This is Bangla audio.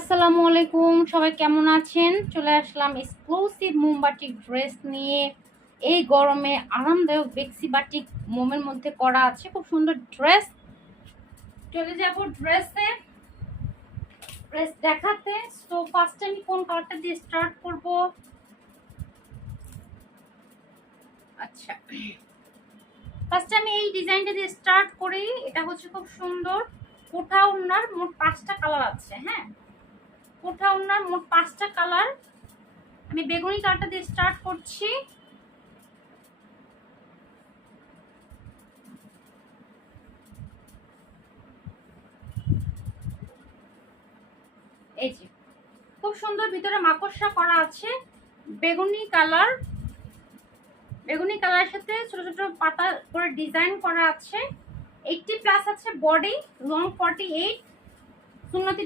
আসসালামু আলাইকুম, সবাই কেমন আছেন? চলে আসলাম এক্সক্লুসিভ মোমবাটিক ড্রেস নিয়ে। এই গরমে আরামদায়ক বেক্সি বাটিক মোমের মধ্যে করা আছে খুব সুন্দর ড্রেস। চলে যাব ড্রেস দেখাতে। তো ফার্স্টে আমি কোন কালারটা দিয়ে স্টার্ট করব? আচ্ছা, ফার্স্টে আমি এই ডিজাইনটা দিয়ে স্টার্ট করি। এটা হচ্ছে খুব সুন্দর কোঠা ওড়নার, মোট 5টা কালার আছে। হ্যাঁ, কোঠা ওড়নার মোট 5টা কালার। আমি বেগুনি কালারটা দিয়ে স্টার্ট করছি। এই যে খুব সুন্দর ভিতরে মাকড়সা করা আছে, বেগুনি কালার। বেগুনি কালারের সাথে ছোট ছোট পাতা করে ডিজাইন করা আছে। 80+ আছে বডি, লং 48, সুন্নতি